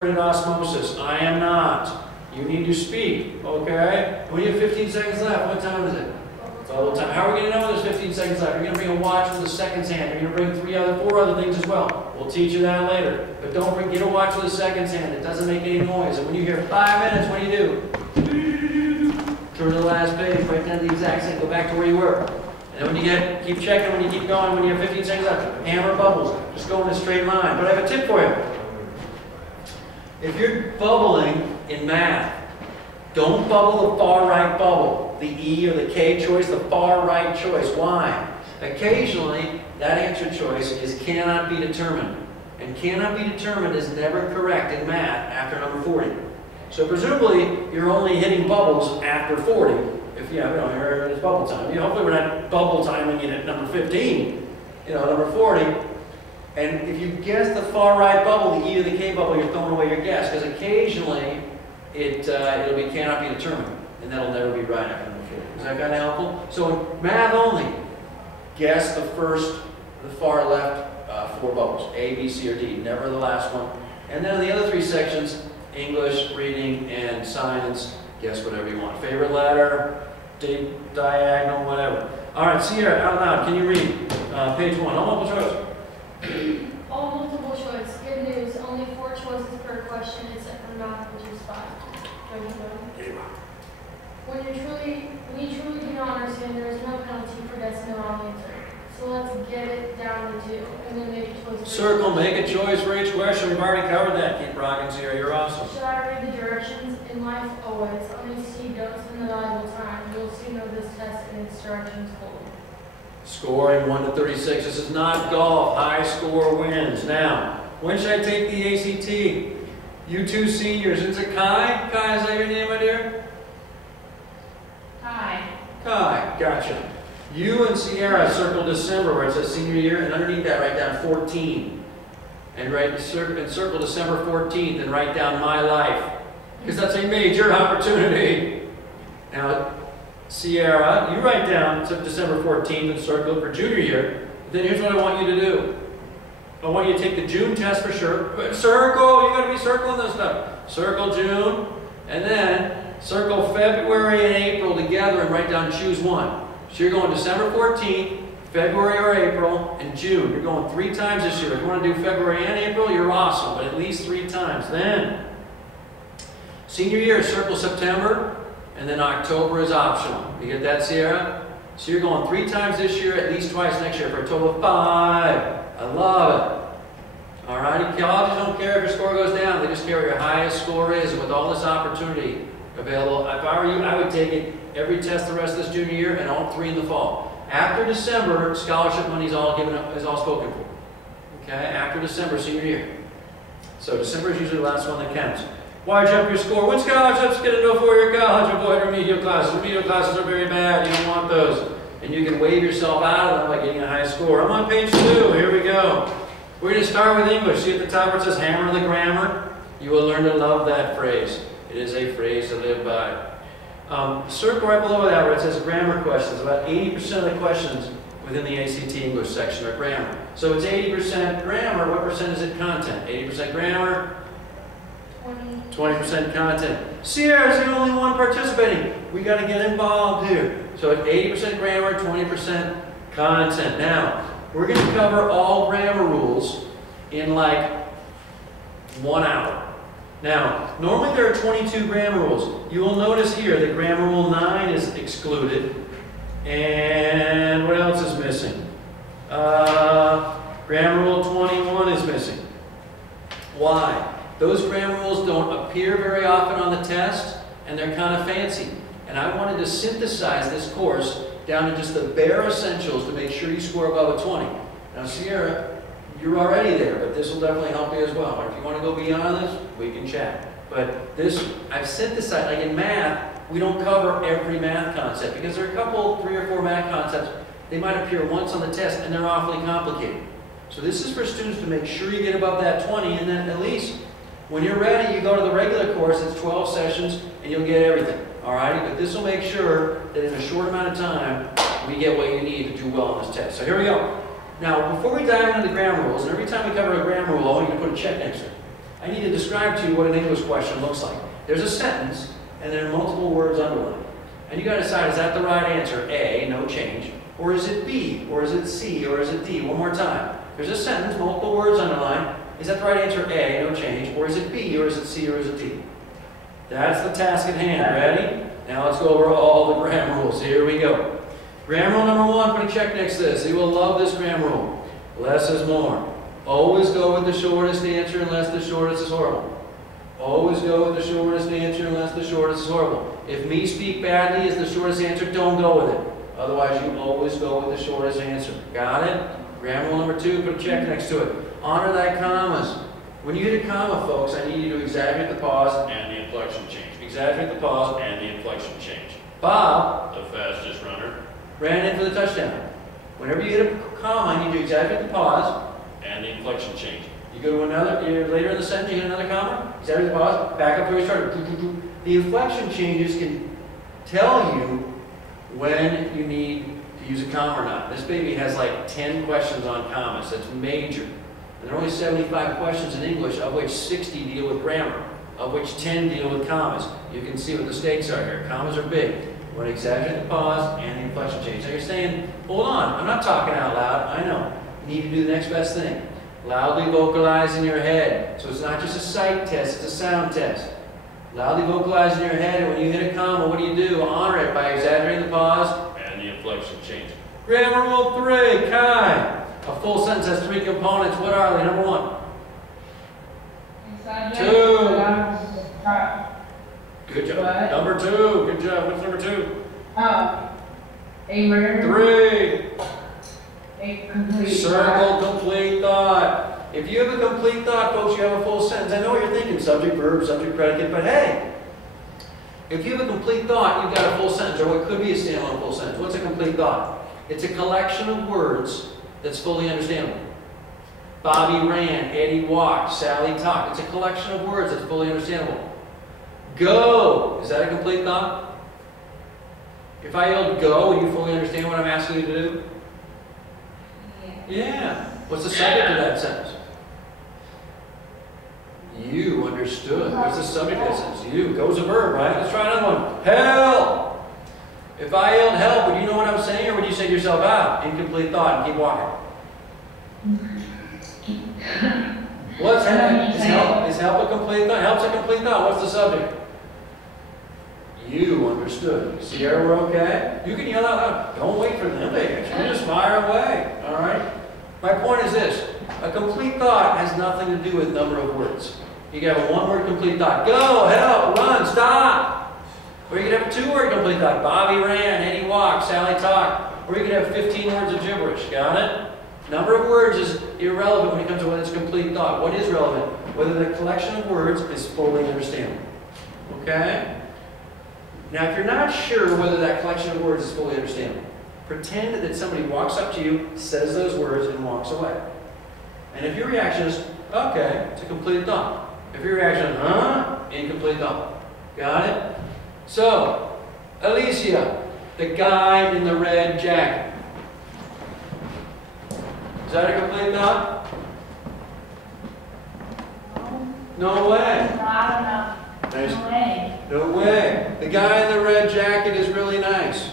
in osmosis. I am not. You need to speak, okay? We have 15 seconds left. What time is it? Bubble time. How are we going to know there's 15 seconds left? You're going to bring a watch with a seconds hand. You're going to bring four other things as well. We'll teach you that later. But don't get a watch with a seconds hand. It doesn't make any noise. And when you hear 5 minutes, what do? Turn to the last page, right down to the exact same. Go back to where you were. And then when you keep checking, when you keep going, when you have 15 seconds left, hammer bubbles. Just go in a straight line. But I have a tip for you. If you're bubbling in math, don't bubble the far right bubble, the E or the K choice, the far right choice. Why? Occasionally, that answer choice is cannot be determined. And cannot be determined is never correct in math after number 40. So presumably, you're only hitting bubbles after 40. If it's bubble time. Hopefully we're not bubble timing it at number 15, number 40. And if you guess the far right bubble, the E or the K bubble, you're throwing away your guess, because occasionally it'll be cannot be determined, and that'll never be right after number 40. Is that kind of helpful? So in math only, guess the far left 4 bubbles, A, B, C, or D, never the last one. And then in the other 3 sections, English, reading, and science, guess whatever you want. Favorite letter, diagonal, whatever. All right, Sierra, out loud, can you read page 1? All multiple choice. All multiple choice. Good news. Only 4 choices per question, except for math, which is 5. When you truly do not understand, there is no penalty for guessing the wrong answer. So let's get it down to 2, and then make a choice. Circle, make a choice for each question. We've already covered that. Keep rocking, Sierra. You're awesome. Should I read the directions? In life, always. Only see, don't spend the valuable time. You'll soon know this test and its directions fully. Scoring 1 to 36. This is not golf. High score wins. Now, when should I take the ACT? You two seniors. Is it Kai? Kai, is that your name, my dear? Hi. Kai. Gotcha. You and Sierra circle December where it says senior year, and underneath that write down 14. And circle December 14th and write down my life. Because that's a major opportunity. Now, Sierra, you write down December 14th and circle for junior year. But then here's what I want you to do. I want you to take the June test for sure. Circle, you got to be circling this stuff. Circle June, and then circle February and April together and write down choose one. So you're going December 14th, February or April, and June. You're going 3 times this year. If you want to do February and April, you're awesome, but at least 3 times. Then, senior year, circle September. And then October is optional. You get that, Sierra? So you're going 3 times this year, at least twice next year, for a total of 5. I love it. All right? Colleges don't care if your score goes down. They just care what your highest score is. With all this opportunity available, if I were you, I would take it every test the rest of this junior year and all 3 in the fall. After December, scholarship money is all spoken for. Okay? After December, senior year. So December is usually the last one that counts. Why jump your score? When scholarships get into a 4-year college, avoid remedial classes. Remedial classes are very bad. You don't want those. And you can waive yourself out of them by getting a high score. I'm on page 2. Here we go. We're going to start with English. See at the top where it says hammer the grammar? You will learn to love that phrase. It is a phrase to live by. Circle right below that where it says grammar questions. About 80% of the questions within the ACT English section are grammar. So it's 80% grammar. What percent is it content? 80% grammar. 20% content. Sierra is the only one participating. We got to get involved here. So it's 80% grammar, 20% content. Now, we're going to cover all grammar rules in like 1 hour. Now, normally there are 22 grammar rules. You will notice here that grammar rule 9 is excluded. And what else is missing? Grammar rule 21 is missing. Why? Those grammar rules don't appear very often on the test, and they're kind of fancy. And I wanted to synthesize this course down to just the bare essentials to make sure you score above a 20. Now, Sierra, you're already there, but this will definitely help you as well. If you want to go beyond this, we can chat. But this, I've synthesized, like in math, we don't cover every math concept, because there are a couple, 3 or 4 math concepts, they might appear once on the test, and they're awfully complicated. So this is for students to make sure you get above that 20, and then at least, when you're ready, you go to the regular course, it's 12 sessions, and you'll get everything, all right? But this will make sure that in a short amount of time, we get what you need to do well on this test. So here we go. Now, before we dive into the grammar rules, and every time we cover a grammar rule, I want you to put a check next to it. I need to describe to you what an English question looks like. There's a sentence, and there are multiple words underlined. And you got to decide, is that the right answer? A, no change. Or is it B? Or is it C? Or is it D? One more time. There's a sentence, multiple words underlined. Is that the right answer? A, no change. Or is it B? Or is it C? Or is it D? That's the task at hand. Ready? Now let's go over all the grammar rules. Here we go. Grammar rule number 1, put a check next to this. You will love this grammar rule. Less is more. Always go with the shortest answer unless the shortest is horrible. Always go with the shortest answer unless the shortest is horrible. If me speak badly is the shortest answer, don't go with it. Otherwise, you always go with the shortest answer. Got it? Grammar rule number 2, put a check next to it. Honor thy commas. When you hit a comma, folks, I need you to exaggerate the pause and the inflection change. Exaggerate the pause and the inflection change. Bob, the fastest runner, ran in for the touchdown. Whenever you hit a comma, I need you to exaggerate the pause and the inflection change. You go to another, later in the sentence, you hit another comma, exaggerate the pause, back up to where you started. The inflection changes can tell you when you need to use a comma or not. This baby has like 10 questions on commas. That's major. And there are only 75 questions in English, of which 60 deal with grammar, of which 10 deal with commas. You can see what the stakes are here. Commas are big. We're going to exaggerate the pause and the inflection change. So you're saying, hold on, I'm not talking out loud. I know. You need to do the next best thing. Loudly vocalize in your head. So it's not just a sight test, it's a sound test. Loudly vocalize in your head, and when you hit a comma, what do? Honor it by exaggerating the pause and the inflection change. Grammar rule 3, Kai. A full sentence has 3 components. What are they? Number 1. 2. Good job. What? Number 2. Good job. What's number 2? A word. 3. A complete Circle complete thought. If you have a complete thought, folks, you have a full sentence. I know what you're thinking, subject, verb, subject, predicate, but hey, if you have a complete thought, you've got a full sentence, or what could be a standalone full sentence. What's a complete thought? It's a collection of words that's fully understandable. Bobby ran, Eddie walked, Sally talked. It's a collection of words that's fully understandable. Go! Is that a complete thought? If I yelled go, would you fully understand what I'm asking you to do? Yeah. What's the subject of that sentence? You understood. What's the subject of that sentence? You. Go's a verb, right? Let's try another one. Help! If I yelled help, would you know what I'm saying, or would you say to yourself, incomplete thought, and keep walking? What's happening? Is help a complete thought? Help's a complete thought. What's the subject? You understood. Sierra, we're okay? You can yell out loud. Don't wait for them to answer. You just fire away. All right? My point is this. A complete thought has nothing to do with number of words. You can have a 1-word complete thought. Go, help, run, stop. Or you can have a 2-word complete thought. Bobby ran, Eddie walked, Sally talked. Or you can have 15 words of gibberish. Got it? Number of words is irrelevant when it comes to whether it's a complete thought. What is relevant? Whether the collection of words is fully understandable. Okay? Now, if you're not sure whether that collection of words is fully understandable, pretend that somebody walks up to you, says those words, and walks away. And if your reaction is, okay, it's a complete thought. If your reaction is, incomplete thought. Got it? So, Alicia, the guy in the red jacket. Is that a complete thought? No way. I don't know. Nice. No way. No way. The guy in the red jacket is really nice.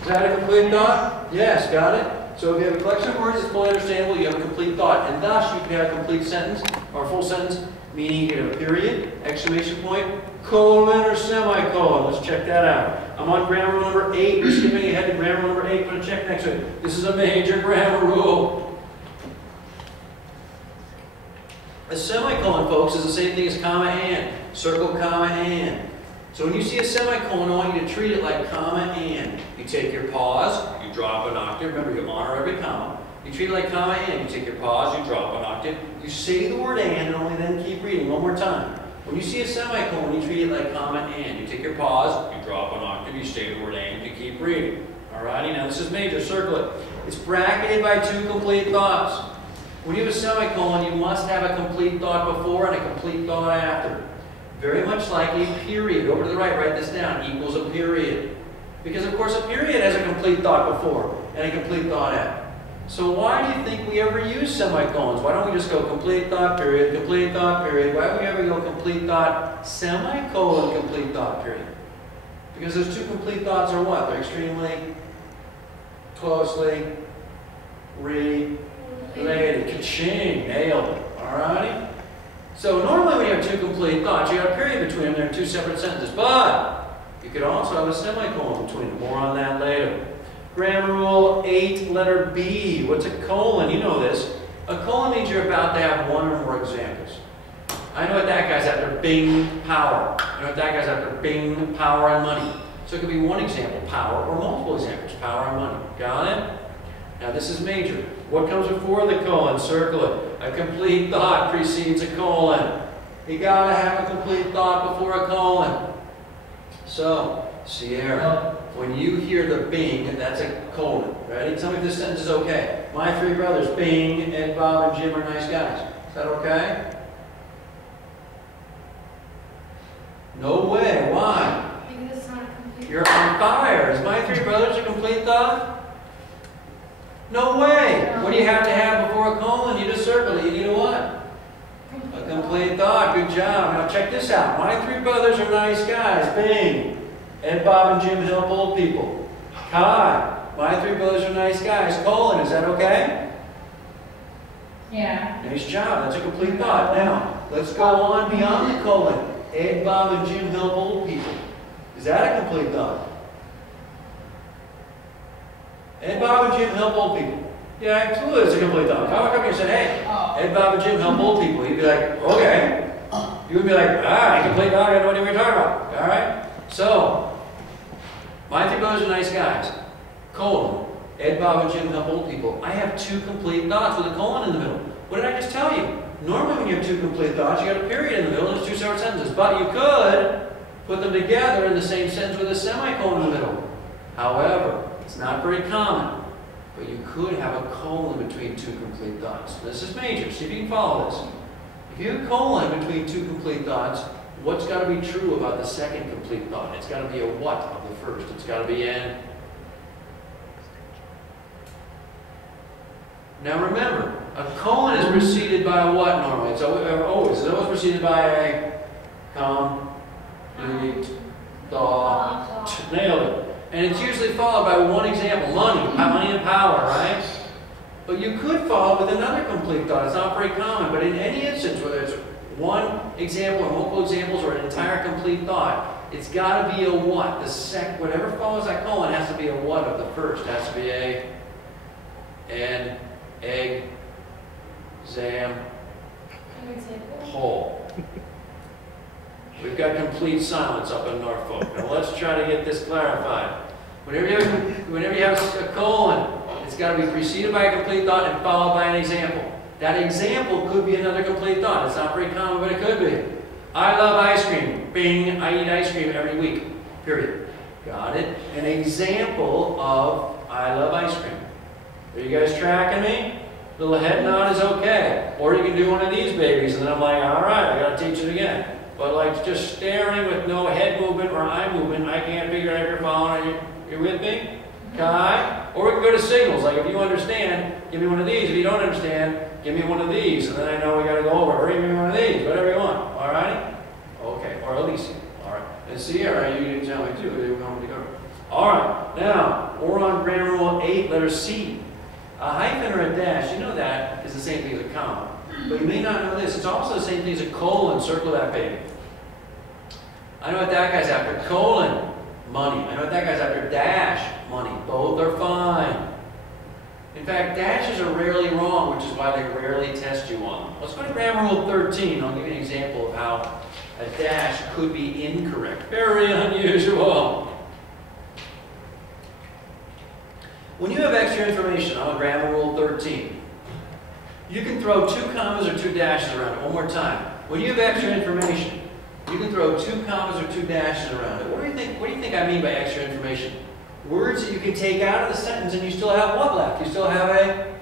Is that a complete thought? Yes, got it? So if you have a collection of words that's fully understandable, you have a complete thought. And thus you can have a complete sentence, or a full sentence, meaning you can have a period, exclamation point, colon, or semicolon. Let's check that out. I'm on grammar rule number 8. We're skipping ahead to grammar rule number 8. Put a check next to it. This is a major grammar rule. A semicolon, folks, is the same thing as comma and. Circle, comma, and. So when you see a semicolon, I want you to treat it like comma and. You take your pause, you drop an octave. Remember, you honor every comma. You treat it like comma and. You take your pause, you drop an octave. You say the word and only then keep reading one more time. When you see a semicolon, you treat it like comma and. You take your pause, you drop an octave, you say the word and, you keep reading. Alrighty, now this is major, circle it. It's bracketed by 2 complete thoughts. When you have a semicolon, you must have a complete thought before and a complete thought after. Very much like a period. Over to the right, write this down. Equals a period. Because, of course, a period has a complete thought before and a complete thought after. So why do you think we ever use semicolons? Why don't we just go complete thought period, complete thought period? Why don't we ever go complete thought, semicolon, complete thought period? Because those two complete thoughts are what? They're extremely closely related. Ka-ching, nailed it. Alrighty? So normally when you have two complete thoughts, you got a period between them. They're two separate sentences. But you could also have a semicolon between them. More on that later. Grammar rule 8, letter B. What's a colon? You know this. A colon means you're about to have one or more examples. I know what that guy's after. Bing, power. I know what that guy's after. Bing, power and money. So it could be one example, power, or multiple examples, power and money. Got it? Now this is major. What comes before the colon? Circle it. A complete thought precedes a colon. You gotta have a complete thought before a colon. So, Sierra, when you hear the Bing, that's a colon. Ready? Tell me if this sentence is okay. My three brothers, Bing, Ed, Bob, and Jim, are nice guys. Is that okay? No way. Why? Because it's not a complete. You're on fire. Is my three brothers a complete thought? No way. What do you have to have before a colon? You just circle it. You need a what? A complete thought. Good job. Now check this out. My three brothers are nice guys. Bing. Ed, Bob, and Jim help old people. Kai. My three brothers are nice guys. Colon. Is that okay? Yeah. Nice job. That's a complete thought. Now, let's go on beyond the colon. Ed, Bob, and Jim help old people. Is that a complete thought? Ed, Bob, and Jim help old people. Yeah, absolutely, it's a complete thought. If I would come here and said, hey, Ed, Bob, and Jim help old people, you'd be like, okay. You would be like, incomplete thought, I don't know what you're talking about. All right? So, my three brothers are nice guys. Colon. Ed, Bob, and Jim help old people. I have two complete thoughts with a colon in the middle. What did I just tell you? Normally when you have two complete thoughts, you got a period in the middle and it's two separate sentences. But you could put them together in the same sentence with a semicolon in the middle. However, it's not very common, but you could have a colon between two complete thoughts. This is major. See if you can follow this. If you have a colon between two complete thoughts, what's got to be true about the second complete thought? It's got to be a what of the first. It's got to be an. Now remember, a colon is preceded by a what normally? It's always preceded by a complete thought. Nailed it. And it's usually followed by one example, money and power, right? But you could follow with another complete thought. It's not very common, but in any instance, whether it's one example or multiple examples or an entire complete thought, it's got to be a what. Whatever follows that colon has to be a what of the first. It has to be an example. We've got complete silence up in Norfolk. Now let's try to get this clarified. Whenever you have a colon, it's got to be preceded by a complete thought and followed by an example. That example could be another complete thought. It's not very common, but it could be. I love ice cream. Bing, I eat ice cream every week. Period. Got it? An example of I love ice cream. Are you guys tracking me? Little head nod is okay. Or you can do one of these babies, and then I'm like, all right, I got to teach it again. But like just staring with no head movement or eye movement, I can't figure out if you're following. You're with me? Kai? Or we can go to signals. Like if you understand, give me one of these. If you don't understand, give me one of these. And then I know we got to go over. Or give me one of these. Whatever you want. All right? Okay. Or Alicia. All right. And Sierra, you didn't tell me too. They were going to go. All right. Now, we're on grammar rule 8, letter C. A hyphen or a dash, you know that is the same thing as a comma. But you may not know this. It's also the same thing as a colon. Circle that baby. I know what that guy's after. Colon, money. I know what that guy's after. Dash, money. Both are fine. In fact, dashes are rarely wrong, which is why they rarely test you on them. Let's go to grammar rule 13. I'll give you an example of how a dash could be incorrect. Very unusual. When you have extra information on grammar rule 13, you can throw 2 commas or 2 dashes around it. One more time. When you have extra information, you can throw 2 commas or 2 dashes around it. What do you think I mean by extra information? Words that you can take out of the sentence and you still have what left? You still have a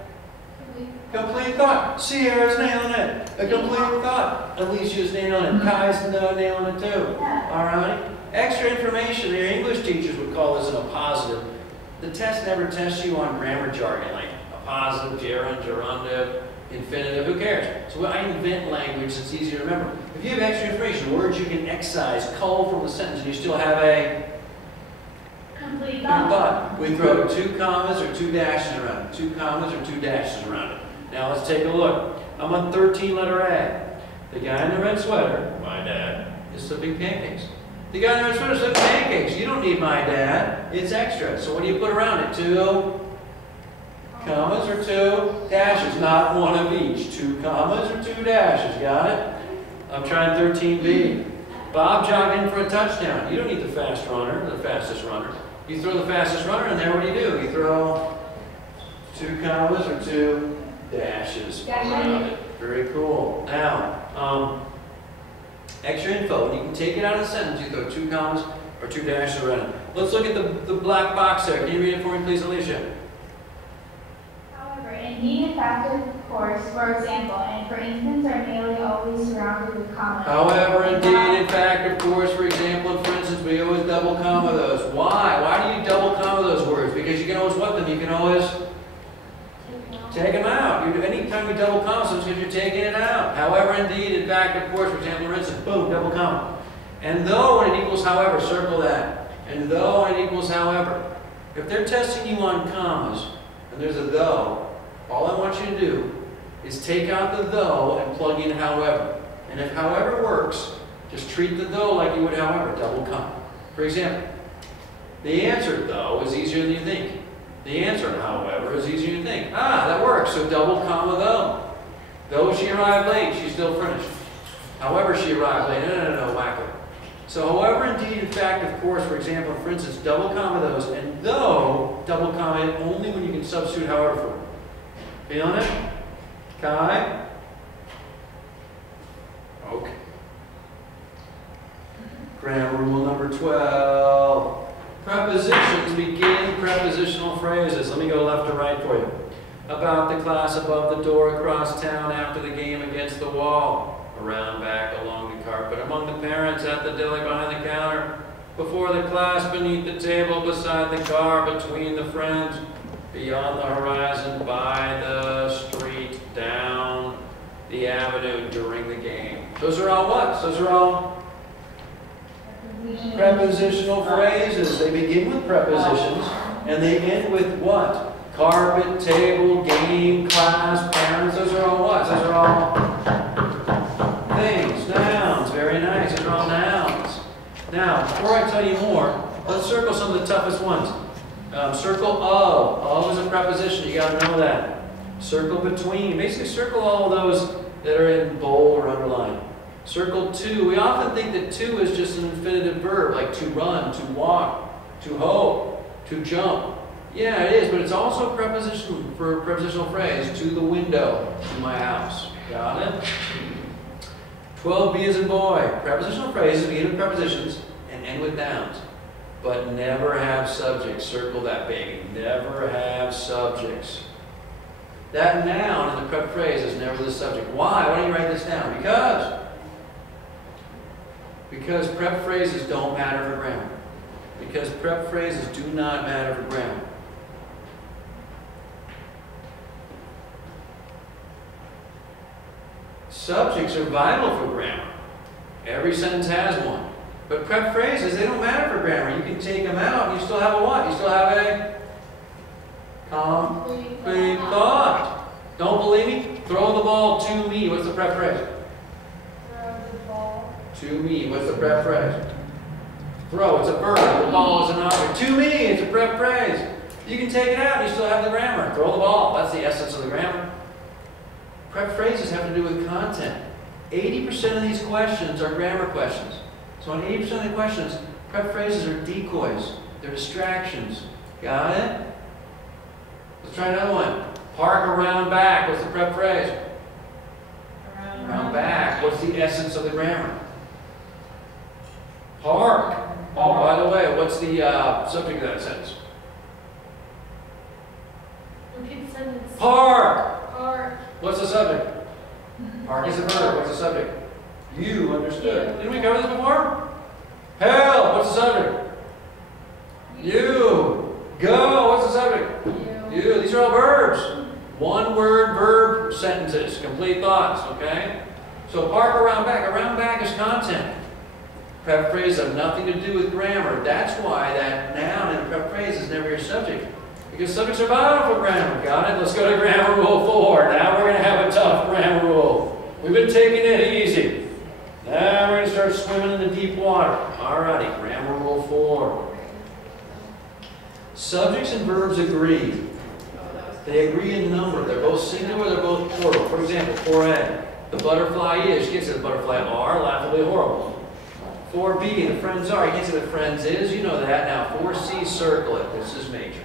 complete thought. Sierra's nailing it. A complete thought. Alicia's nailing it. Kai's nailing it too. All right? Extra information. Your English teachers would call this a positive. The test never tests you on grammar jargon like a positive, gerund, gerundive, infinitive, who cares? So I invent language that's easier to remember. If you have extra information, words you can excise, cull from the sentence, and you still have a Complete thought. We throw 2 commas or 2 dashes around it. 2 commas or 2 dashes around it. Now let's take a look. I'm on 13 letter A. The guy in the red sweater, my dad, is slipping pancakes. The guy in the red sweater is slipping pancakes. You don't need my dad. It's extra. So what do you put around it? 2 commas or 2 dashes. Not one of each. 2 commas or 2 dashes. Got it? I'm trying 13B. Bob jogged in for a touchdown. You don't need the fast runner, the fastest runner. You throw the fastest runner in there, what do? You throw 2 commas or 2 dashes around it. Very cool. Now, extra info. You can take it out of the sentence. You throw 2 commas or 2 dashes around it. Let's look at the black box there. Can you read it for me, please, Alicia? However, indeed, in fact, of course, for example, and for instance, are nearly always surrounded with commas. However, indeed, in fact, of course, for example, and for instance, we always double comma those. Why? Why do you double comma those words? Because you can always what them? You can always take them out. Anytime you double comma something, because you're taking it out. However, indeed, in fact, of course, for example, for instance, boom, double comma. And though when it equals however, circle that. And though when it equals however. If they're testing you on commas, and there's a though, all I want you to do is take out the though and plug in however. And if however works, just treat the though like you would however, double comma. For example, the answer though is easier than you think. The answer, however, is easier than you think. Ah, that works, so double comma though. Though she arrived late, she's still finished. However she arrived late, no, wacko. So however, indeed, in fact, of course, for example, for instance, double comma those, and though, double comma it only when you can substitute however for it. Feeling it? Kai? Okay. Grammar rule number 12. Prepositions begin prepositional phrases. Let me go left to right for you. About the class, above the door, across town, after the game, against the wall, around, back, along the carpet, among the parents, at the deli, behind the counter, before the class, beneath the table, beside the car, between the friends, beyond the horizon, by the street, down the avenue, during the game. Those are all what? Those are all prepositional phrases. They begin with prepositions and they end with what? Carpet, table, game, class, parents. Those are all what? Those are all things, nouns. Very nice. Those are all nouns. Now, before I tell you more, let's circle some of the toughest ones. Circle of. Of is a preposition. You got to know that. Circle between. Basically, circle all of those that are in bold or underlined. Circle to. We often think that to is just an infinitive verb, like to run, to walk, to hope, to jump. Yeah, it is, but it's also a preposition for a prepositional phrase. To the window, to my house. Got it? 12B as in boy. Prepositional phrases begin with prepositions and end with nouns. But never have subjects. Circle that, baby. Never have subjects. That noun in the prep phrase is never the subject. Why? Why don't you write this down? Because prep phrases don't matter for grammar. Because prep phrases do not matter for grammar. Subjects are vital for grammar. Every sentence has one. But prep phrases, they don't matter for grammar. You can take them out and you still have a what? You still have a complete thought. Don't believe me? Throw the ball to me. What's the prep phrase? Throw the ball. To me. What's the prep phrase? Throw. It's a verb. The ball is an object. To me. It's a prep phrase. You can take it out and you still have the grammar. Throw the ball. That's the essence of the grammar. Prep phrases have to do with content. 80% of these questions are grammar questions. So on 80% of the questions, prep phrases are decoys. They're distractions. Got it? Let's try another one. Park around back. What's the prep phrase? Around back. What's the essence of the grammar? Park. Oh, by the way, what's the subject of that sentence? Repeat the sentence. Park. Park. What's the subject? Park is a verb. What's the subject? You understood. Didn't we cover this before? Help. What's the subject? You. Go. What's the subject? You. You. These are all verbs. One word, verb, sentences, complete thoughts, okay? So park around back. Around back is content. Prep phrases have nothing to do with grammar. That's why that noun in prep phrase is never your subject. Because subjects are vital for grammar. Got it? Let's go to grammar rule 4. Now we're going to have a tough grammar rule. We've been taking it easy. Now we're going to start swimming in the deep water. Alrighty, grammar rule 4. Subjects and verbs agree. They agree in number. They're both singular, they're both plural. For example, 4A, the butterfly is. You can't say the butterfly are, laughably horrible. 4B, the friends are. You can't say the friends is. You know that. Now, 4C, circle it. This is major.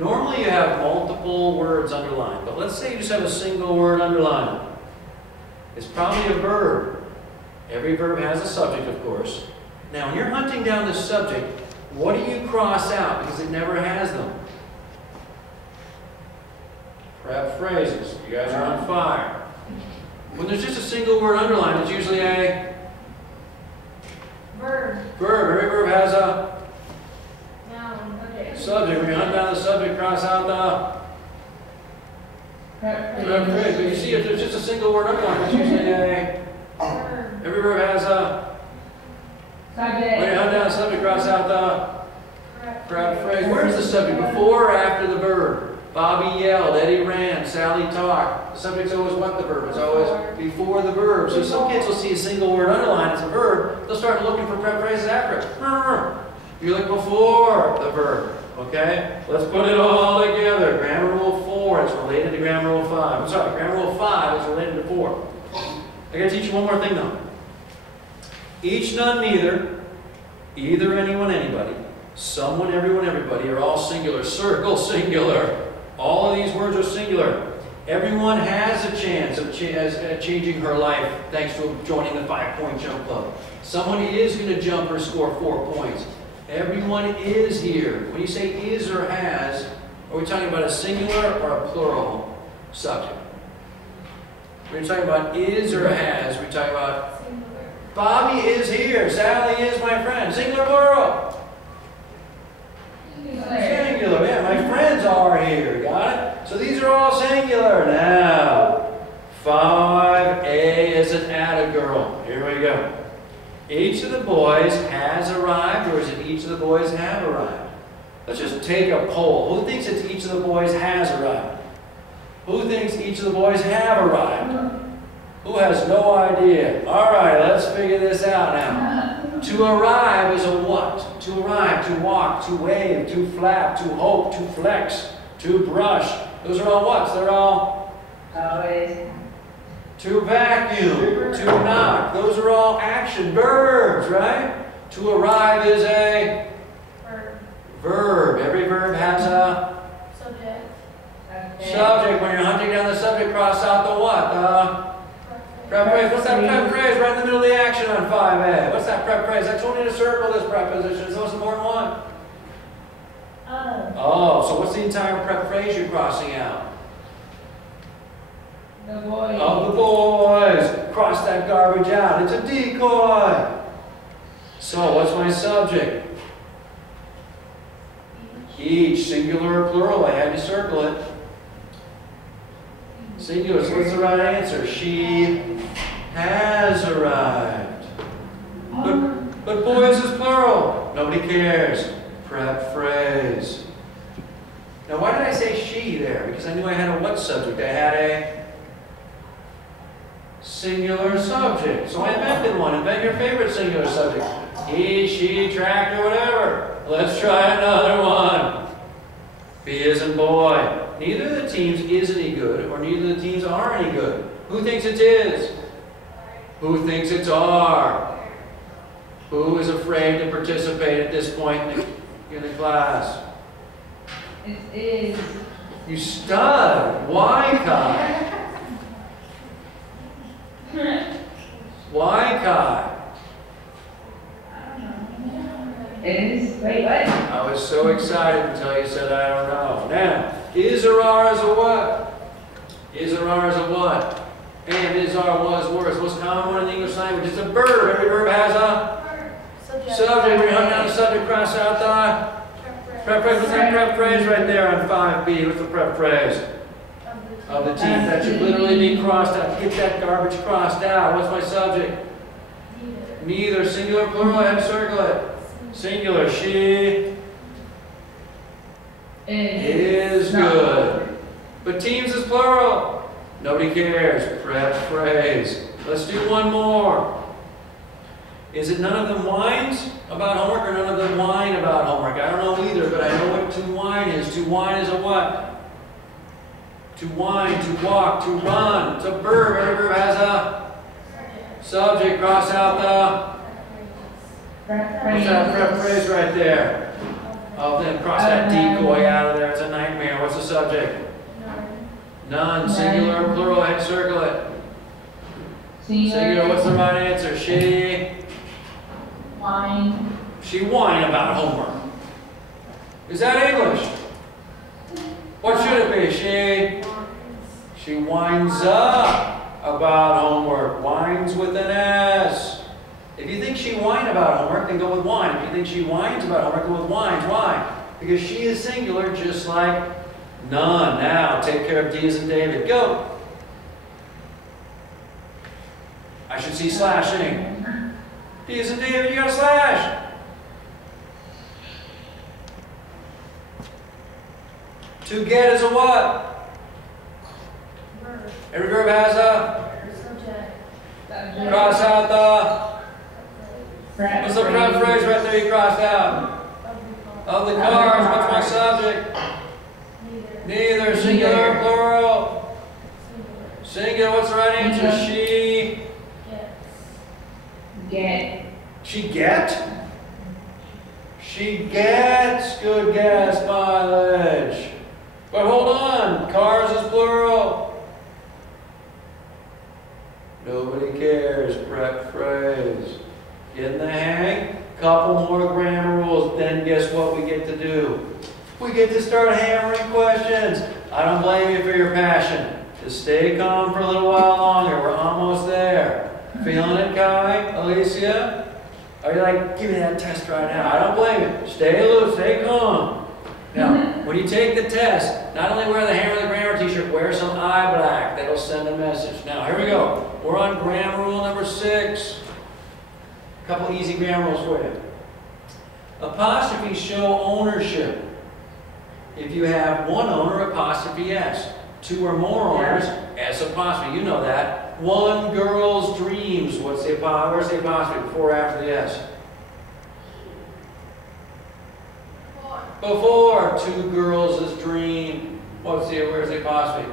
Normally you have multiple words underlined, but let's say you just have a single word underlined. It's probably a verb. Every verb has a subject, of course. Now, when you're hunting down this subject, what do you cross out? Because it never has them. Prep phrases. You guys are on fire. When there's just a single word underlined, it's usually a Verb. verb. Every verb has a Noun. Okay. subject. When you hunt down the subject, cross out the Prep prep phrase. But you see, if there's just a single word underlined, it's usually a Verb. every verb has a Subject. when you hunt down the subject, cross out the prep phrase. Where's the subject? Before or after the verb? Bobby yelled, Eddie ran, Sally talked. The subject's always what the verb? It's always before the verb. So some kids will see a single word underlined as a verb. They'll start looking for prep phrases after it. You look before the verb. Okay? Let's put it all together. Grammar rule 4 is related to grammar rule 5. I'm sorry, grammar rule 5 is related to 4. I gotta teach you one more thing though. Each, none, neither, either, anyone, anybody, someone, everyone, everybody are all singular. Circle, singular. All of these words are singular. Everyone has a chance of changing her life thanks to joining the 5-point jump club. Someone is going to jump or score 4 points. Everyone is here. When you say is or has, are we talking about a singular or a plural subject? When you're talking about is or has, we're talking about Singular. Bobby is here. Sally is my friend. Singular, plural. Singular, yeah, my friends are here, got it? So these are all singular. Now, 5A is an atta girl. Here we go. Each of the boys has arrived, or is it each of the boys have arrived? Let's just take a poll. Who thinks it's each of the boys has arrived? Who thinks each of the boys have arrived? Who has no idea? All right, let's figure this out now. To arrive is a what? To arrive, to walk, to wave, to flap, to hope, to flex, to brush. Those are all whats? They're all Always. to vacuum, to knock. Those are all action verbs, right? To arrive is a Verb. verb. Every verb has a Subject. subject. When you're hunting down the subject, cross out the what? The prep phrase. What's that prep phrase right in the middle of the action on 5A? What's that prep phrase? I told you to circle this preposition. It's the most important one. Oh, so what's the entire prep phrase you're crossing out? The boy. Of the boys. Cross that garbage out. It's a decoy. So what's my subject? Each. Singular or plural? I had to circle it. Singular. So what's the right answer? She has arrived. But boys is plural. Nobody cares. Prep phrase. Now why did I say she there? Because I knew I had a what subject? I had a singular subject. So I invented one. Invent your favorite singular subject. He, she, tractor, whatever. Let's try another one. B as in boy. Neither of the teams is any good, or neither of the teams are any good. Who thinks it is? Who thinks it's are? Who is afraid to participate at this point in the class? It is. You stud. Why, Kai? Why, Kai? It is. Wait, what? I was so excited until you said I don't know. Now, is or are is a what? Is or are is a what? And is, are, was, were is the most common one in the English language. It's a verb. Every verb has a Subject. subject. When you hunt down the subject, cross out the prep phrase. What's that prep phrase right there on 5B? What's the prep phrase? A of the teeth. That should literally be crossed out. Get that garbage crossed out. What's my subject? Neither. Singular, plural, and circle it. Singular. She is good. But teams is plural. Nobody cares. Prep phrase. Let's do one more. Is it none of them whines about homework or none of them whine about homework? I don't know either, but I know what to whine is. To whine is a what? To whine, to walk, to run. It's a verb. Every verb has a subject. Cross out the... What's that prep phrase right there? Oh, then cross that decoy out of there. It's a nightmare. What's the subject? None. Singular, plural, and circle it. Singular, what's the right answer? She Whine. She whine about homework. Is that English? What should it be? She whines up about homework. Whines with an S. If you think she whine about homework, then go with whine. If you think she whines about homework, go with whines. Why? Because she is singular, just like none. Now, take care of D as in David. Go. I should see slashing. D as in David, you got a slash. To get is a what? Verb. Every verb has a Subject. cross out the. What's the prep phrase right there you crossed out? Of the cars, what's my subject? Neither. Singular, plural. Singular, what's the right answer? She. Get. She get? She gets good gas mileage. But hold on, cars is plural. Nobody cares, prep phrase. Getting the hang? Couple more grammar rules, then guess what we get to do? We get to start hammering questions. I don't blame you for your passion. Just stay calm for a little while longer. We're almost there. Feeling it, Kai? Alicia? Are you like, give me that test right now? I don't blame you. Stay loose, stay calm. Now, when you take the test, not only wear the Hammer the Grammar t-shirt, wear some eye black. That'll send a message. Now, here we go. We're on grammar rule number 6. A couple easy grammar rules for you. Apostrophes show ownership. If you have one owner, apostrophe S. 2 or more owners, S apostrophe. You know that. One girl's dreams. What's the apostrophe? Where's the apostrophe? Before or after the S? Before. 2 girls' dream. Where's the apostrophe?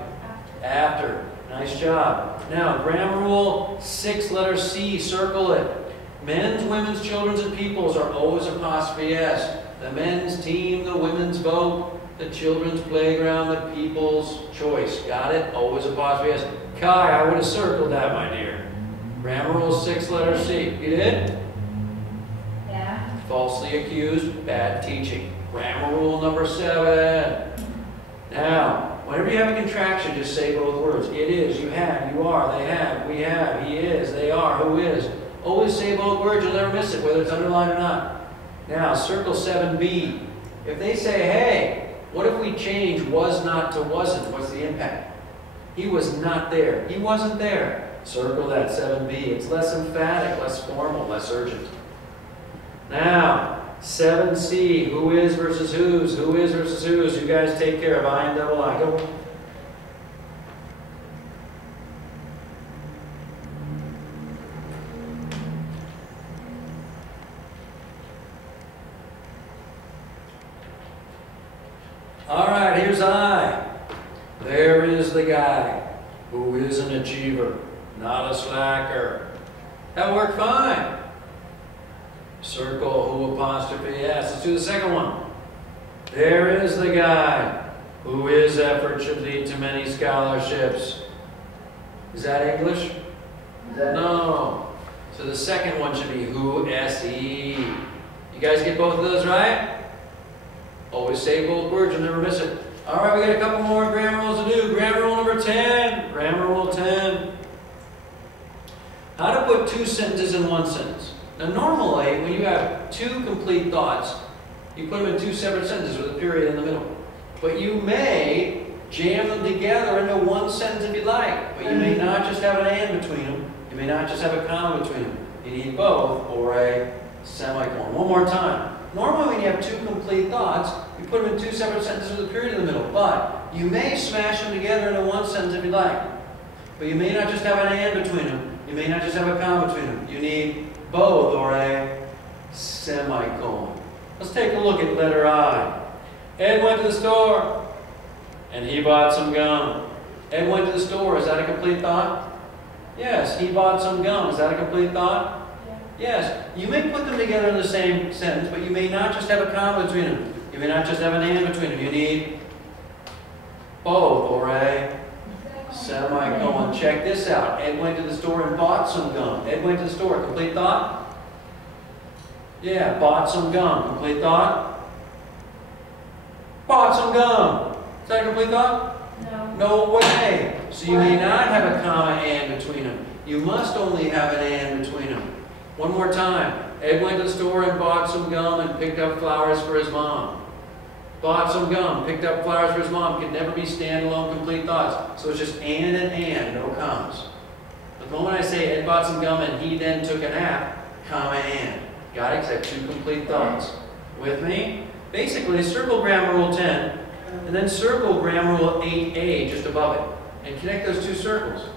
After. Nice job. Now, grammar rule 6, letter C. Circle it. Men's, women's, children's, and people's are always apostrophe S. The men's team, the women's vote, the children's playground, the people's choice. Got it? Always apostrophe S. Kai, I would have circled that, my dear. Grammar rule 6, letter C. You did? Yeah. Falsely accused, bad teaching. Grammar rule number 7. Now, whenever you have a contraction, just say both words. It is, you have, you are, they have, we have, he is, they are, who is. Always say both words, you'll never miss it, whether it's underlined or not. Now, circle 7B. If they say, hey, what if we change was not to wasn't? What's the impact? He was not there. He wasn't there. Circle that 7B. It's less emphatic, less formal, less urgent. Now, 7C. Who is versus whose? Who is versus whose? You guys take care of I and double I. Go. All right, here's I. There is the guy who is an achiever, not a slacker. That worked fine. Circle who apostrophe S. Let's do the second one. There is the guy who is effort should lead to many scholarships. Is that English? No. So the second one should be who, S-E. You guys get both of those right? Always say both words, you'll never miss it. All right, we got a couple more grammar rules to do. Grammar rule number 10. Grammar rule 10. How to put 2 sentences in one sentence. Now, normally, when you have 2 complete thoughts, you put them in 2 separate sentences with a period in the middle. But you may jam them together into one sentence if you like. But you may not just have an and between them. You may not just have a comma between them. You need both or a semicolon. One more time. Normally when you have two complete thoughts, you put them in two separate sentences with a period in the middle. But you may smash them together into one sentence if you like. But you may not just have an and between them. You may not just have a comma between them. You need both or a semicolon. Let's take a look at letter I. Ed went to the store and he bought some gum. Ed went to the store. Is that a complete thought? Yes. He bought some gum. Is that a complete thought? Yes. You may put them together in the same sentence, but you may not just have a comma between them. You may not just have an and between them. You need both or a semicolon. Check this out. Ed went to the store and bought some gum. Ed went to the store. Complete thought? Yeah. Bought some gum. Complete thought? Bought some gum. Is that a complete thought? No. No way. So you may not have a comma and between them. You must only have an and between them. One more time. Ed went to the store and bought some gum and picked up flowers for his mom. Bought some gum, picked up flowers for his mom. Can never be standalone complete thoughts. So it's just and, no commas. The moment I say Ed bought some gum and he then took a nap, comma and. Got it? Because I have two complete thoughts. With me? Basically, circle grammar rule 10, and then circle grammar rule 8a just above it. And connect those two circles.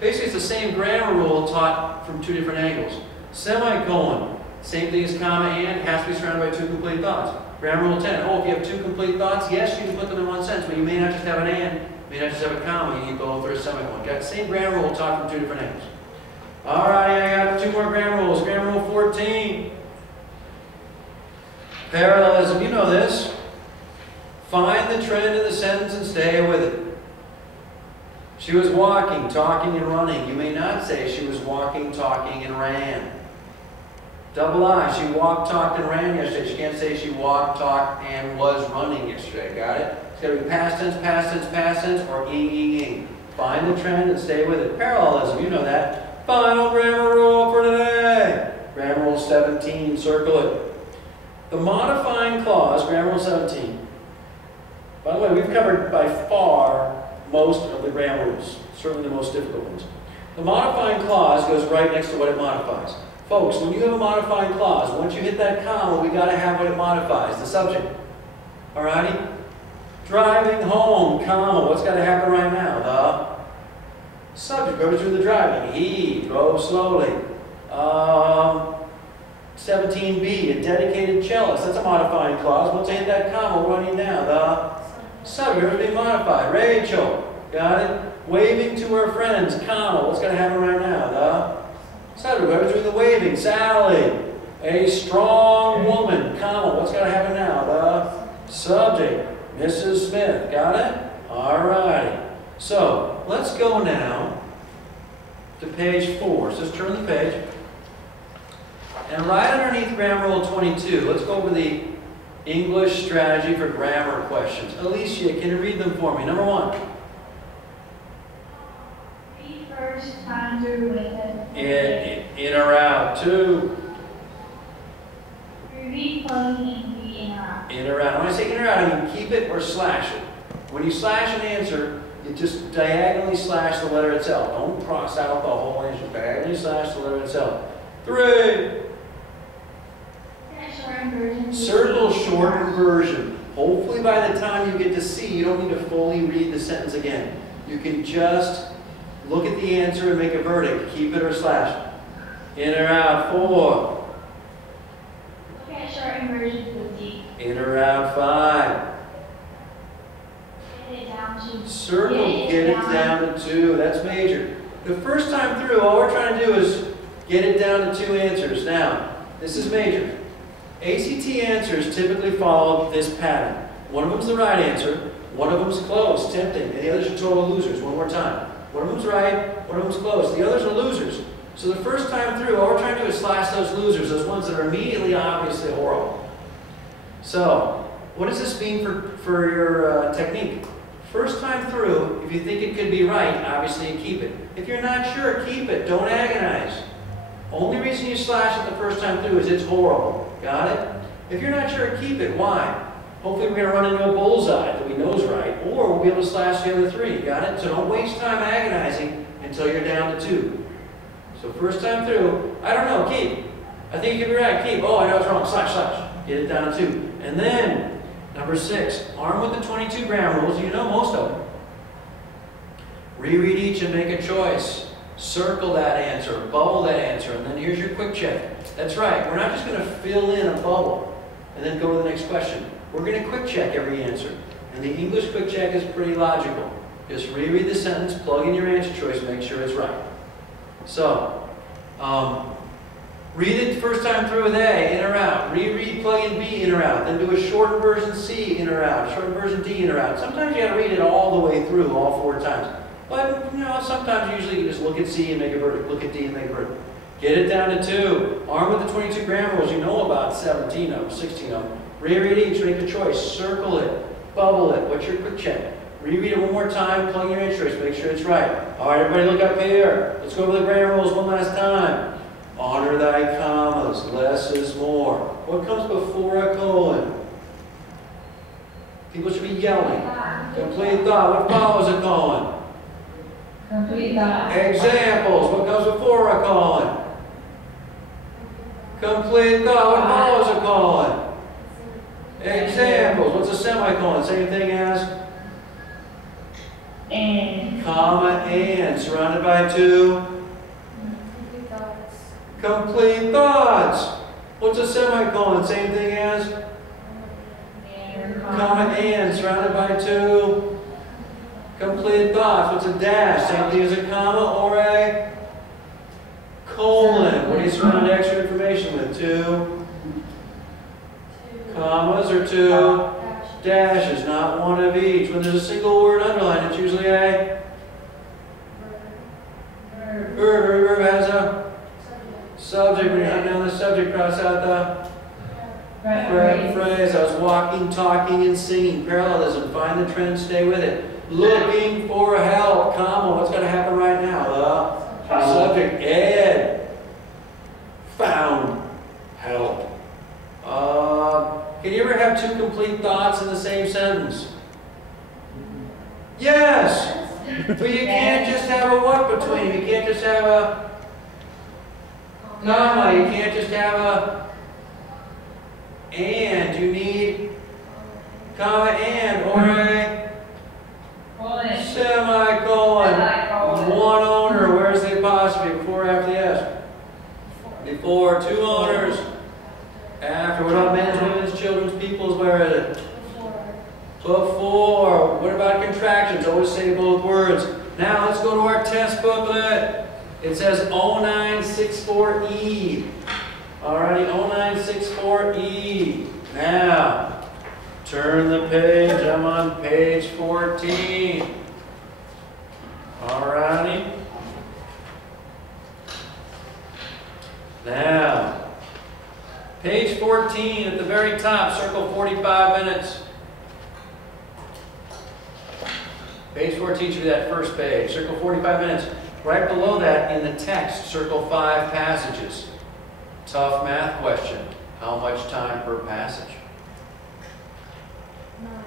Basically, it's the same grammar rule taught from two different angles. Semicolon, same thing as comma and, has to be surrounded by two complete thoughts. Grammar rule 10, if you have two complete thoughts, yes, you can put them in one sentence, but you may not just have an and, you may not just have a comma, you need both or a semicolon. Got the same grammar rule taught from two different angles. Alrighty, I got two more grammar rules. Grammar rule 14. Parallelism, you know this. Find the trend in the sentence and stay with it. She was walking, talking, and running. You may not say she was walking, talking, and ran. Double I. She walked, talked, and ran yesterday. She can't say she walked, talked, and was running yesterday. Got it? It's got to be past tense, past tense, past tense, or ing. Find the trend and stay with it. Parallelism, you know that. Final grammar rule for today. Grammar rule 17. Circle it. The modifying clause, grammar rule 17. By the way, we've covered by far most of the grammar rules, certainly the most difficult ones. The modifying clause goes right next to what it modifies. Folks, when you have a modifying clause, once you hit that comma, we got to have what it modifies, the subject. Alrighty? Driving home, comma, what's got to happen right now? The subject, whoever's doing the driving. He drove slowly. 17b, a dedicated cellist. That's a modifying clause. Once I hit that comma, what do I need now? The subject, being modified. Rachel, got it? Waving to her friends, comma. What's going to happen right now? The subject, whoever's doing the waving. Sally, a strong woman, comma. What's going to happen now? The subject, Mrs. Smith. Got it? All right. So let's go now to page 4. So just turn the page. And right underneath grammar rule 22, let's go over the English strategy for grammar questions. Alicia, can you read them for me? Number 1. Read first time through with it. In or out. 2. Read slowly and read in or out. In or out. When I say in or out, I mean keep it or slash it. When you slash an answer, you just diagonally slash the letter itself. Don't cross out the whole answer. Diagonally slash the letter itself. 3. Circle shortened version. Hopefully by the time you get to C, you don't need to fully read the sentence again. You can just look at the answer and make a verdict. Keep it or slash. In or out. 4. Look at shortened versions with D. In or out. 5. Get it down to Circle, get it down to 2. That's major. The first time through, all we're trying to do is get it down to 2 answers. Now, this is major. ACT answers typically follow this pattern. One of them is the right answer, one of them is close, tempting, and the others are total losers. One more time. One of them is right, one of them is close. The others are losers. So the first time through, all we're trying to do is slash those losers, those ones that are immediately obviously horrible. So, what does this mean for your technique? First time through, if you think it could be right, obviously you keep it. If you're not sure, keep it. Don't agonize. Only reason you slash it the first time through is it's horrible. Got it? If you're not sure, keep it. Why? Hopefully we're going to run into a bullseye that we know is right, or we'll be able to slash the other 3. Got it? So don't waste time agonizing until you're down to 2. So first time through, I don't know, keep. I think you could be right, keep. Oh, I know it's wrong, slash, slash. Get it down to 2. And then, number 6, armed with the 22 grammar rules, you know most of them. Reread each and make a choice. Circle that answer, bubble that answer, and then here's your quick check. That's right, we're not just going to fill in a bubble and then go to the next question. We're going to quick check every answer. And the English quick check is pretty logical. Just reread the sentence, plug in your answer choice, make sure it's right. So, read it first time through with A, in or out. Reread, plug in B, in or out. Then do a shortened version C, in or out. Shortened version D, in or out. Sometimes you got to read it all the way through, all 4 times. But, you know, sometimes usually you just look at C and make a verdict. Look at D and make a verdict. Get it down to 2. Armed with the 22 grammar rules, you know about 17 of them, 16 of them. Reread each, make a choice. Circle it, bubble it. What's your quick check? Reread it one more time, plug in your answer choice, make sure it's right. All right, everybody look up here. Let's go over the grammar rules one last time. Honor thy commas, less is more. What comes before a colon? People should be yelling. Complete thought. What follows a colon? Complete thought. Examples. What comes before a colon? Complete thought. What follows a colon? Examples. What's a semicolon? Same thing as? And. Comma, and. Surrounded by 2? Complete thoughts. What's a semicolon? Same thing as? Comma, and. Surrounded by 2? Complete thoughts. What's a dash? Same thing as a comma or a colon. What do you surround extra information with? 2 commas or 2 dashes, not one of each. When there's a single word underlined, it's usually a verb. Every verb has a subject. When you hunt down the subject, cross out the correct phrase. I was walking, talking, and singing. Parallelism. Find the trend, stay with it. Looking for help, comma. What's going to happen right now? The subject, Ed, found help. Can you ever have 2 complete thoughts in the same sentence? Yes! But you can't just have a what between. You can't just have a comma. You can't just have a and. You need comma and or a semicolon. 1 owner. Where's the apostrophe? Before or after the S? Before. 2 owners. After. What about men's, women's, children's, people's? Where is it? Before. What about contractions? Always say both words. Now let's go to our test booklet. It says 0964E. Alrighty, 0964E. Now, turn the page. I'm on page 14. Alrighty. Now, page 14 at the very top, circle 45 minutes. Page 14 should be that first page. Circle 45 minutes. Right below that in the text, circle 5 passages. Tough math question. How much time per passage? 9 minutes.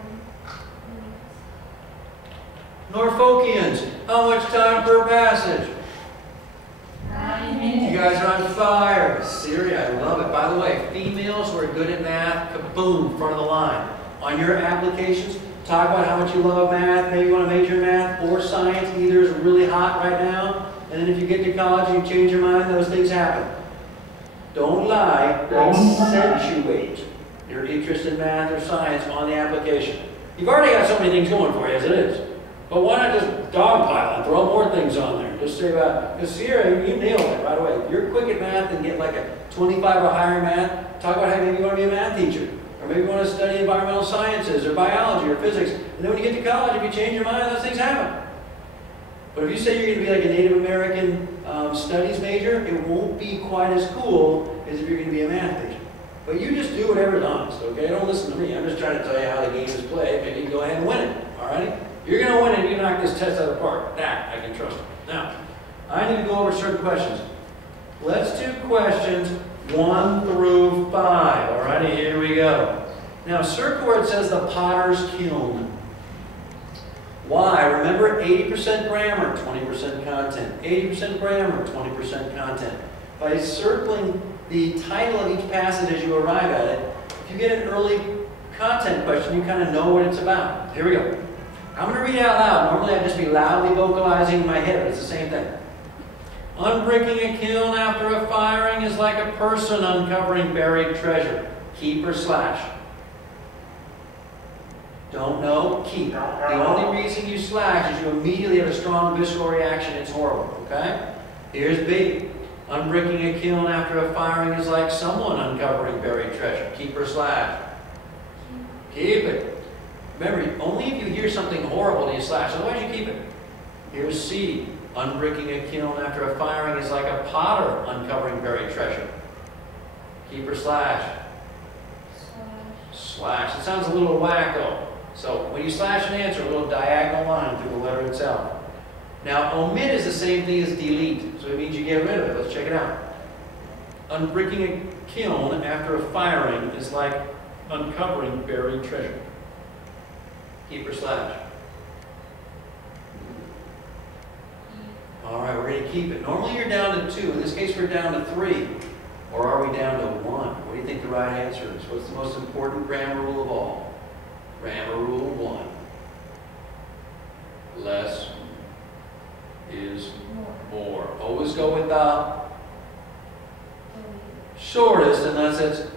Norfolkians, how much time per passage? 9 minutes. You guys are on fire. Siri, I love it. By the way, females who are good at math, kaboom, front of the line. On your applications, talk about how much you love math. Maybe you want to major in math or science. Either is really hot right now. And then if you get to college and you change your mind, those things happen. Don't lie. Accentuate your interest in math or science on the application. You've already got so many things going for you as it is. But why not just dogpile and throw more things on there? Just say about, because Sierra, you nailed it right away. If you're quick at math and get like a 25 or higher in math, talk about how maybe you want to be a math teacher. Or maybe you want to study environmental sciences or biology or physics. And then when you get to college, if you change your mind, those things happen. But if you say you're going to be like a Native American studies major, it won't be quite as cool as if you're going to be a math teacher. But you just do whatever's honest, okay? Don't listen to me. I'm just trying to tell you how the game is played. Maybe you go ahead and win it, all right? You're going to win it if you knock this test out of the park. That, I can trust you. Now, I need to go over certain questions. Let's do questions 1 through 5. All righty, here we go. Now circle where it says the potter's kiln. Why? Remember 80% grammar, 20% content. 80% grammar, 20% content. By circling the title of each passage as you arrive at it, if you get an early content question, you kind of know what it's about. Here we go. I'm going to read it out loud. Normally I'd just be loudly vocalizing in my head, but it's the same thing. Unbricking a kiln after a firing is like a person uncovering buried treasure. Keep or slash? Don't know? Keep. The only reason you slash is you immediately have a strong visceral reaction. It's horrible. Okay? Here's B. Unbricking a kiln after a firing is like someone uncovering buried treasure. Keep or slash? Keep it. Remember, only if you hear something horrible do you slash. Otherwise you keep it. Here's C. Unbricking a kiln after a firing is like a potter uncovering buried treasure. Keep or slash? Slash. It sounds a little wacko. So when you slash an answer, a little diagonal line through the letter itself. Now omit is the same thing as delete. So it means you get rid of it. Let's check it out. Unbricking a kiln after a firing is like uncovering buried treasure. Keep or slash? All right, we're going to keep it. Normally you're down to 2. In this case, we're down to 3. Or are we down to 1? What do you think the right answer is? What's the most important grammar rule of all? Grammar rule 1. Less is more. Always go with the shortest unless it's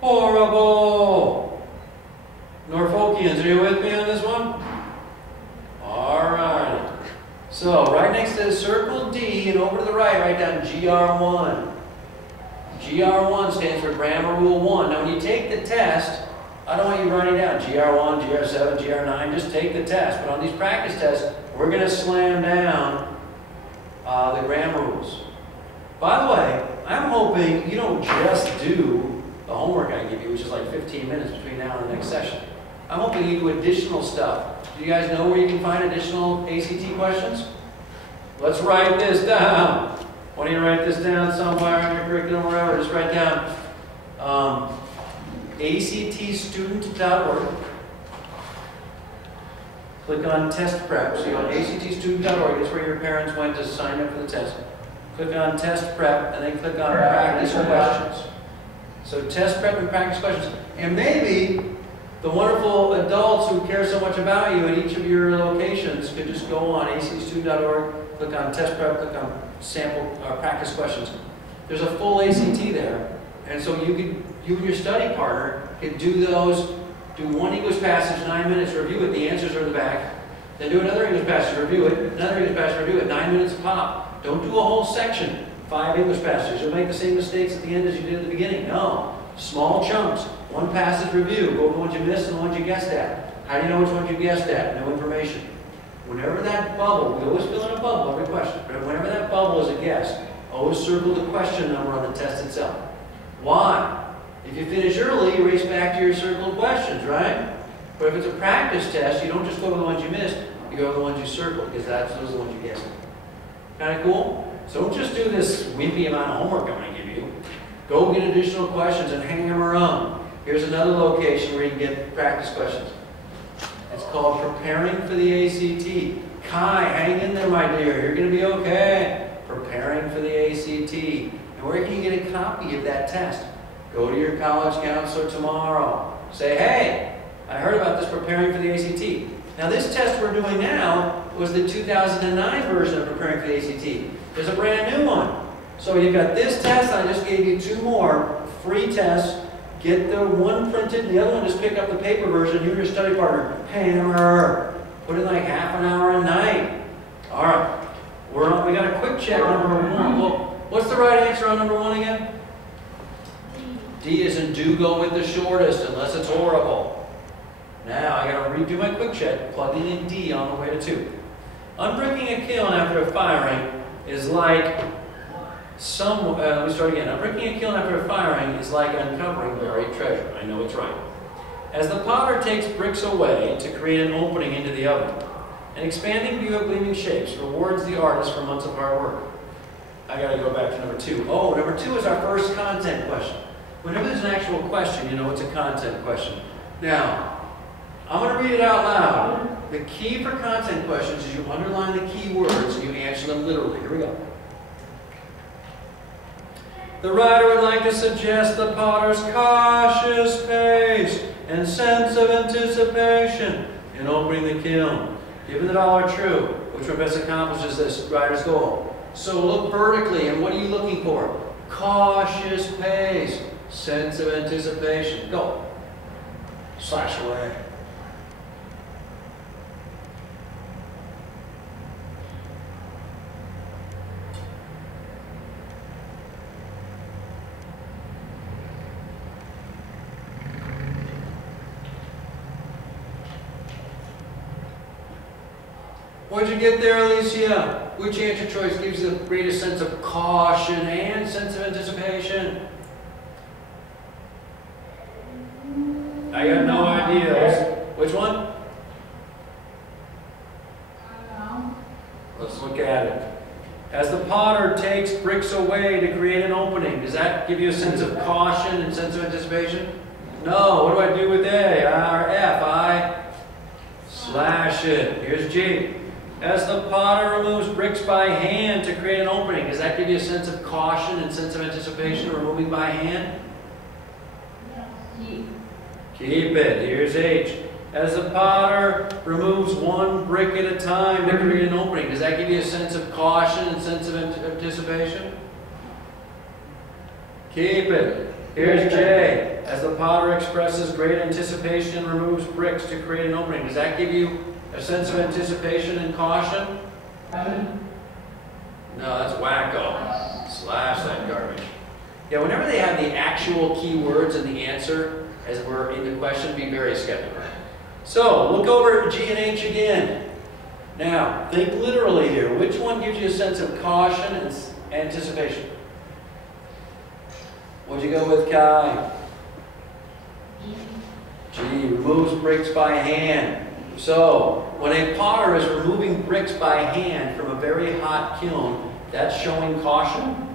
horrible. Norfolkians, are you with me on this one? All right. So, right next to circle D and over to the right, write down GR1. GR1 stands for Grammar Rule 1. Now, when you take the test, I don't want you writing down GR1, GR7, GR9. Just take the test. But on these practice tests, we're going to slam down the grammar rules. By the way, I'm hoping you don't just do the homework I give you, which is like 15 minutes between now and the next session. I'm hoping you do additional stuff. Do you guys know where you can find additional ACT questions? Let's write this down. Why don't you write this down somewhere in your curriculum or wherever? Just write down actstudent.org. Click on test prep. So you go on actstudent.org. That's where your parents went to sign up for the test. Click on test prep and then click on practice questions. So test prep and practice questions. And maybe the wonderful adults who care so much about you at each of your locations could just go on actstudent.org, click on test prep, click on sample practice questions. There's a full ACT there, and so you and your study partner could do those. Do one English passage, 9 minutes, review it. The answers are in the back. Then do another English passage, review it. Another English passage, review it. 9 minutes a pop. Don't do a whole section. 5 English passages. You'll make the same mistakes at the end as you did at the beginning. No. Small chunks. One passage review. Go over the ones you missed and the ones you guessed at. How do you know which ones you guessed at? No information. Whenever that bubble, we always fill in a bubble every question, but whenever that bubble is a guess, always circle the question number on the test itself. Why? If you finish early, you race back to your circled questions, right? But if it's a practice test, you don't just go over the ones you missed, you go over the ones you circled, because those are the ones you guessed. Kind of cool? So don't just do this wimpy amount of homework I'm going to give you. Go get additional questions and hang them around. Here's another location where you can get practice questions. It's called Preparing for the ACT. Kai, hang in there, my dear. You're going to be okay. Preparing for the ACT. And where can you get a copy of that test? Go to your college counselor tomorrow. Say, hey, I heard about this Preparing for the ACT. Now, this test we're doing now was the 2009 version of Preparing for the ACT. There's a brand new one. So you've got this test. I just gave you 2 more free tests. Get the one printed, and the other one just pick up the paper version. You and your study partner, hammer. Put in like half an hour a night. All right. We got a quick check number 1. Well, what's the right answer on number 1 again? D is in do go with the shortest, unless it's horrible. Now I got to redo my quick check, plugging in D on the way to 2. Unbricking a kiln after a firing is like let me start again. Unbricking a kiln after a firing is like uncovering buried treasure. I know it's right. As the potter takes bricks away to create an opening into the oven, an expanding view of gleaming shapes rewards the artist for months of hard work. I got to go back to number 2. Oh, number 2 is our first content question. Whenever there's an actual question, you know it's a content question. Now, I'm going to read it out loud. The key for content questions is you underline the key words and you answer them literally. Here we go. The writer would like to suggest the potter's cautious pace and sense of anticipation in opening the kiln. Given that all are true, which one best accomplishes this writer's goal? So look vertically, and what are you looking for? Cautious pace, sense of anticipation. Go. Slash away. What'd you get there, Alicia? Which answer choice gives you the greatest sense of caution and sense of anticipation? I got no idea. Which one? I don't know. Let's look at it. As the potter takes bricks away to create an opening, does that give you a sense of caution and sense of anticipation? No. What do I do with A? Or F? I slash it. Here's G. As the potter removes bricks by hand to create an opening, does that give you a sense of caution and sense of anticipation, removing by hand? Keep it. Here's H. As the potter removes one brick at a time to create an opening, does that give you a sense of caution and sense of anticipation? Keep it. Here's J. As the potter expresses great anticipation and removes bricks to create an opening, does that give you a sense of anticipation and caution? No, that's wacko. Slash that garbage. Yeah, whenever they have the actual keywords in the answer, as we're in the question, be very skeptical. So, look over at G and H again. Now, think literally here. Which one gives you a sense of caution and anticipation? What'd you go with, Kai? G. Removes bricks by hand. So, when a potter is removing bricks by hand from a very hot kiln, that's showing caution.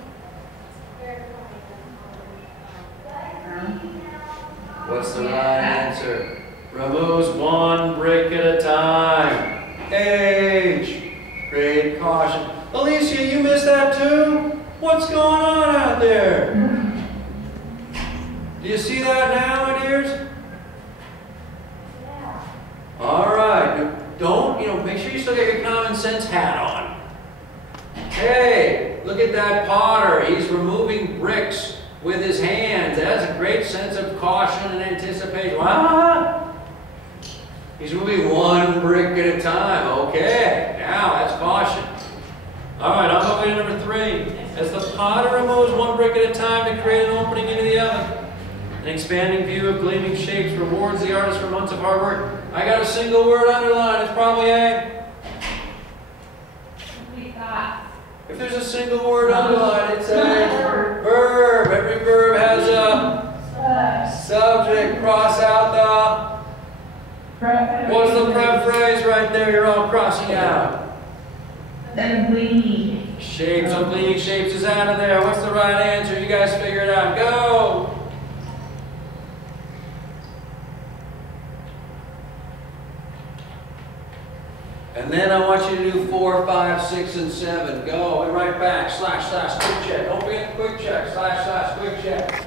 What's the right answer? Removes one brick at a time. H. Great caution. Alicia, you missed that too? What's going on out there? Do you see that now, my dears? Yeah. All right. Don't, make sure you still get your common sense hat on. Hey, look at that potter. He's removing bricks with his hands. That has a great sense of caution and anticipation. Ah! He's moving one brick at a time. Okay, now that's caution. All right, I'm moving to number 3. As the potter removes one brick at a time to create an opening into the oven, an expanding view of gleaming shapes rewards the artist for months of hard work. I got a single word underlined. It's probably A. Complete that. If there's a single word underlined, it's a verb. Every verb has a subject. Cross out the... What's the prep phrase right there you're all crossing out? Then gleaming. Shapes. So gleaming shapes is out of there. What's the right answer? You guys figure it out. Go! And then I want you to do 4, 5, 6, and 7. Go, and right back. Slash, quick check. Don't forget the quick check. Slash, quick check.